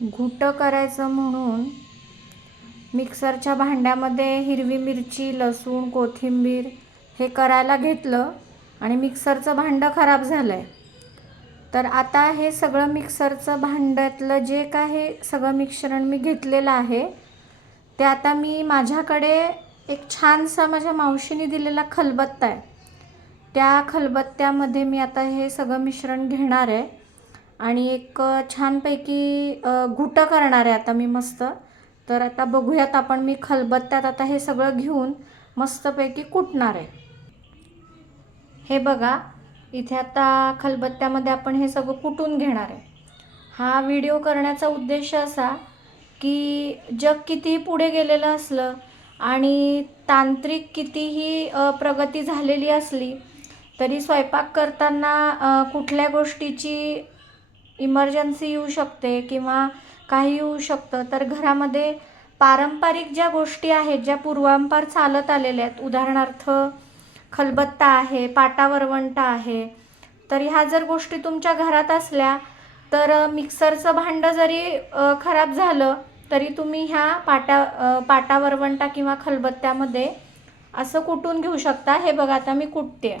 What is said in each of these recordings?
घुटं करायचं म्हणून मिक्सरच्या भांड्यामध्ये हिरवी मिरची, लसूण, कोथिंबीर हे करायला घेतलं आणि मिक्सरचं भांडं खराब झालं आहे. तर आता हे सगळं मिक्सरचं भांड्यातलं जे काही सगळं मिश्रण मी घेतलेलं आहे ते आता मी माझ्याकडे एक छानसा माझ्या मावशीने दिलेला खलबत्ता आहे, त्या खलबत्त्यामध्ये मी आता हे सगळं मिश्रण घेणार आहे आणि एक छानपैकी घुटं करणार आहे आता मी मस्त. तर आता बघूयात आपण, मी खलबत्त्यात आता हे सगळं घेऊन मस्तपैकी कुटणार आहे. हे बघा, इथे आता खलबत्त्यामध्ये आपण हे सगळं कुटून घेणार आहे. हा व्हिडिओ करण्याचा उद्देश असा की जग कितीही पुढे गेलेलं असलं आणि तांत्रिक कितीही प्रगती झालेली असली तरी स्वयंपाक करताना कुठल्या गोष्टीची इमर्जन्सी येऊ शकते किंवा काही येऊ शकतं. तर घरामध्ये पारंपरिक ज्या गोष्टी आहेत, ज्या पूर्वांपार चालत आलेल्या आहेत, उदाहरणार्थ खलबत्ता आहे, पाटा वरवंटा आहे, तर ह्या जर गोष्टी तुमच्या घरात असल्या तर मिक्सरचं भांडं जरी खराब झालं तरी तुम्ही ह्या पाटा वरवंटा किंवा खलबत्त्यामध्ये असं कुटून घेऊ शकता. हे बघा, आता मी कुटते.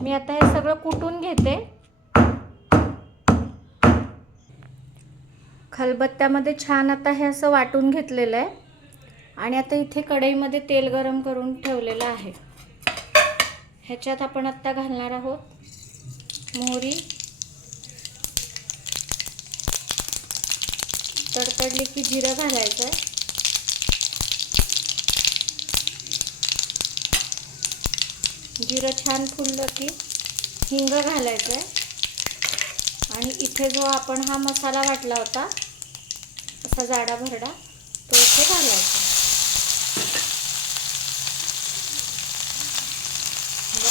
मी आता हे सगळं कुटून घेते. खलबत्त्यामध्ये छान आता हे असं वाटून घेतलेलं आहे आणि आता इथे कढईमध्ये तेल गरम करून ठेवलेलं आहे. ह्याच्यात आपण आत्ता घालणार आहोत मोहरी. तडतडली की जिरं घालायचं आहे. जिरं छान फुललं की हिंग घालायचं आहे आणि इथे जो आपण हा मसाला वाटला होता असा जाडा भरडा तो इथे घालायचा.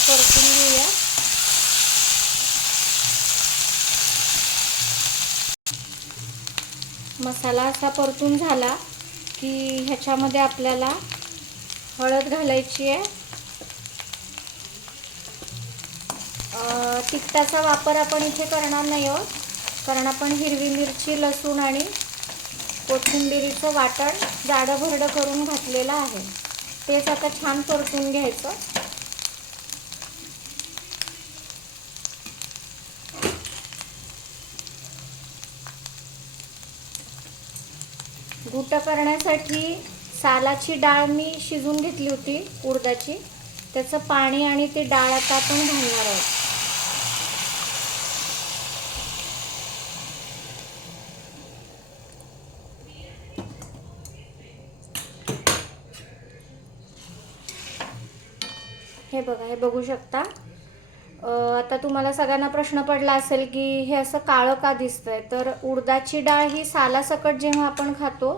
परतून घेऊया. मसाला असा परतून झाला की ह्याच्यामध्ये आपल्याला हळद घालायची आहे. तिखटाचा वापर आपण इथे करणार नाही आहोत कारण आपण हिरवी मिरची, लसूण आणि कोथिंबिरीचं वाटण जाडं भरडं करून घातलेलं आहे. तेच आता छान परतून घ्यायचं. घुटं करण्यासाठी सालाची डाळ मी शिजून घेतली होती उडदाची, त्याचं पाणी आणि ते डाळ आता आपण घालणार आहोत. हे बघा, हे बघू शकता. आता तुम्हाला सगळ्यांना प्रश्न पडला असेल की हे असं काळं का दिसतंय. तर उडदाची डाळ ही सालासकट जेव्हा आपण खातो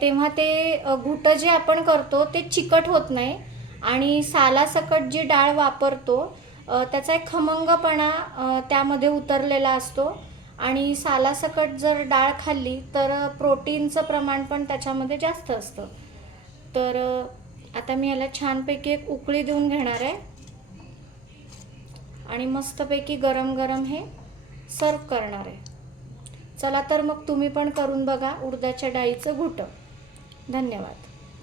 तेव्हा ते घुटं जे आपण करतो ते चिकट होत नाही आणि सालासकट जी डाळ वापरतो त्याचा एक खमंगपणा त्यामध्ये उतरलेला असतो आणि सालासकट जर डाळ खाल्ली तर प्रोटीनचं प्रमाण पण त्याच्यामध्ये जास्त असतं. तर आता मी याला छानपैकी एक उकळी देऊन घेणार आहे आणि मस्तपैकी गरम गरम हे सर्व करणार आहे. चला तर मग तुम्ही पण करून बघा उडदाच्या डाळीचं घुटं. धन्यवाद.